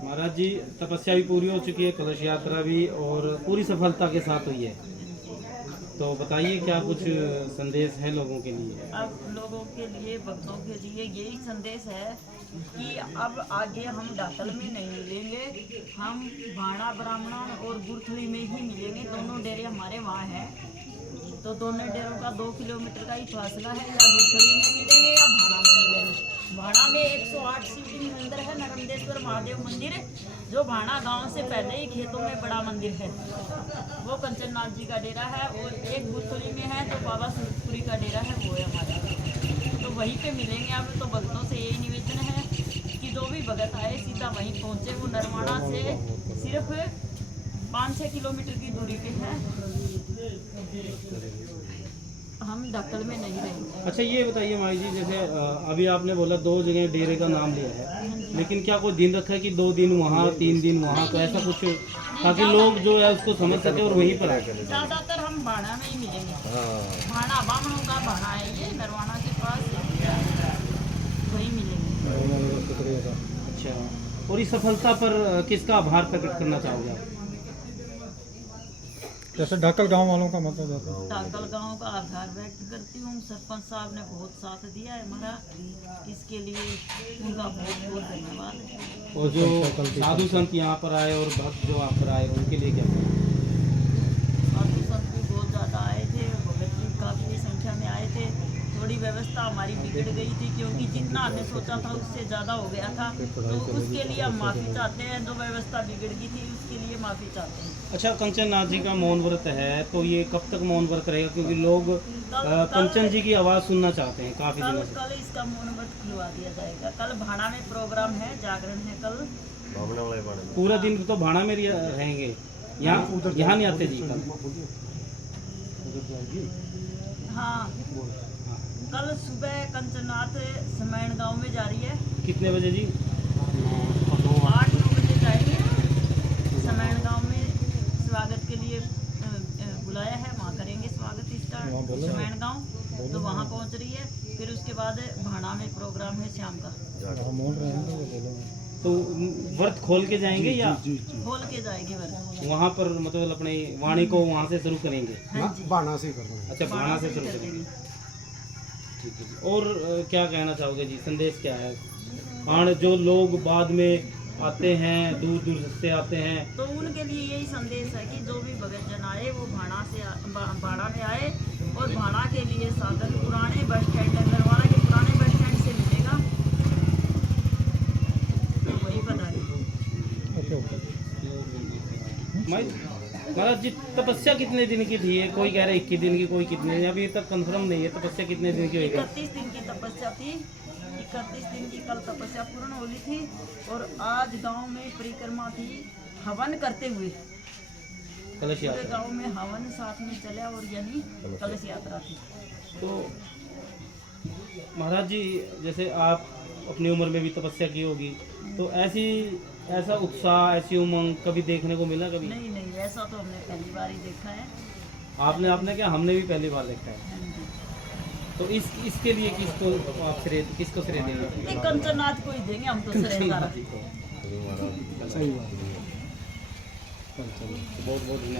महाराज जी, तपस्या भी पूरी हो चुकी है, कलश यात्रा भी और पूरी सफलता के साथ हुई है, तो बताइए क्या कुछ संदेश है लोगों के लिए? अब लोगों के लिए, भक्तों के लिए यही संदेश है कि अब आगे हम डाकल में नहीं मिलेंगे, हम भाड़ा ब्राह्मण और गुरथली में ही मिलेंगे। दोनों डेरे हमारे वहाँ हैं, तो दोनों डेरों का 2 किलोमीटर का ही फासला है। या गुरथली में मिलेंगे या भाड़ा में मिलेंगे। भाड़ा में 108 शिवलिंग मंदिर है, नर्मदेश्वर महादेव मंदिर, जो भाड़ा गांव से पहले ही खेतों में बड़ा मंदिर है, वो कंचननाथ जी का डेरा है। और एक गुरथली में है जो बाबा सूरजपुरी का डेरा है, वो है हमारा, तो वहीं पे मिलेंगे। अब तो भक्तों से यही निवेदन है कि जो भी भगत आए सीधा वहीं पहुँचे। वो नरवाड़ा से सिर्फ 5-6 किलोमीटर की दूरी पे है, हम डक्कल में नहीं रहेंगे। अच्छा, ये बताइए माई जी, जैसे अभी आपने बोला 2 जगह डेरे का नाम लिया है, लेकिन क्या कोई दिन रखा है कि 2 दिन वहाँ 3 दिन वहाँ, तो ऐसा कुछ, ताकि लोग जो है उसको समझ सके और वहीं पर आए? ज़्यादातर हम भाड़ा में ही मिलेंगे। भाड़ा बामणों का भाड़ा है, ये नरवाना के पास, वहीं मिलेंगे। अच्छा, और इस सफलता पर किसका आभार प्रकट करना चाहोगे आप? जैसे ढाकल गांव वालों का मतलब है, ढाकल गांव का आभार व्यक्त करती हूँ। सरपंच साहब ने बहुत साथ दिया है हमारा, इसके लिए उनका बहुत बहुत धन्यवाद है। और जो साधु संत यहाँ पर आए और भक्त जो यहाँ पर आए, उनके लिए क्या? साधु संत भी बहुत ज़्यादा आए थे, भगत भी काफ़ी संख्या में आए थे। थोड़ी व्यवस्था हमारी बिगड़ गई थी, क्योंकि जितना हमने सोचा था उससे ज़्यादा हो गया था, तो उसके लिए हम माफ़ी चाहते हैं। जो व्यवस्था बिगड़ गई थी उसके लिए माफ़ी चाहते हैं। अच्छा, कंचननाथ जी का मौन व्रत है, तो ये कब तक मौन व्रत रहेगा? क्योंकि लोग कंचन जी की आवाज़ सुनना चाहते हैं काफ़ी दिनों से। कल इसका मौन व्रत खुलवा दिया जाएगा। कल भाड़ा में प्रोग्राम है, जागरण है कल। पूरा दिन तो भाड़ा में रहेंगे, यहाँ नहीं आते जी कल? हाँ, कल सुबह कंचननाथ समैन गांव में जा रही है। कितने बजे जी? 8-9 बजे जाएंगे। समैन गांव में स्वागत के लिए बुलाया है, वहाँ करेंगे स्वागत स्टार्ट। समैन गांव, तो वहाँ पहुँच रही है। फिर उसके बाद भाड़ा में प्रोग्राम है शाम का। तो व्रत खोल के जाएंगे या खोल के जाएगी व्रत? वहाँ पर मतलब अपने वाणी को वहाँ से शुरू करेंगे? हाँ जी, बाणा से करना है। अच्छा, भाड़ा से शुरू करेंगे, ठीक है जी। और क्या कहना चाहोगे जी, संदेश क्या है? और जो लोग बाद में आते हैं, दूर दूर से आते हैं, तो उनके लिए यही संदेश है कि जो भी भगत जन आए वो भाड़ा में आए। और भाड़ा के लिए साधन पुराने बस स्टैंड, नरवाड़ा के पुराने बस स्टैंड से मिलेगा, तो वही बता रही। महाराज जी, तपस्या कितने दिन की थी? कोई कह रहा है 21 दिन की, कोई कितने, अभी तक कंफर्म नहीं है। तपस्या कितने दिन की होगी? 31 दिन की तपस्या थी। 31 दिन की कल तपस्या पूर्ण होली थी। और आज गांव में परिक्रमा थी, हवन करते हुए कलश पूरे यात्रा। गांव में हवन साथ में चला, और यानी कलश यात्रा थी। तो महाराज जी, जैसे आप अपनी उम्र में भी तपस्या की होगी, तो ऐसा उत्साह, ऐसी उमंग कभी देखने को मिला कभी? नहीं, ऐसा तो हमने पहली बार ही देखा है। आपने क्या, हमने भी पहली बार देखा है। हाँ जी। तो इसके लिए किसको श्रेय देंगे? ये कंचननाथ को ही देंगे हम तो श्रेय सारा। सही बात है। बहुत बहुत धन्यवाद।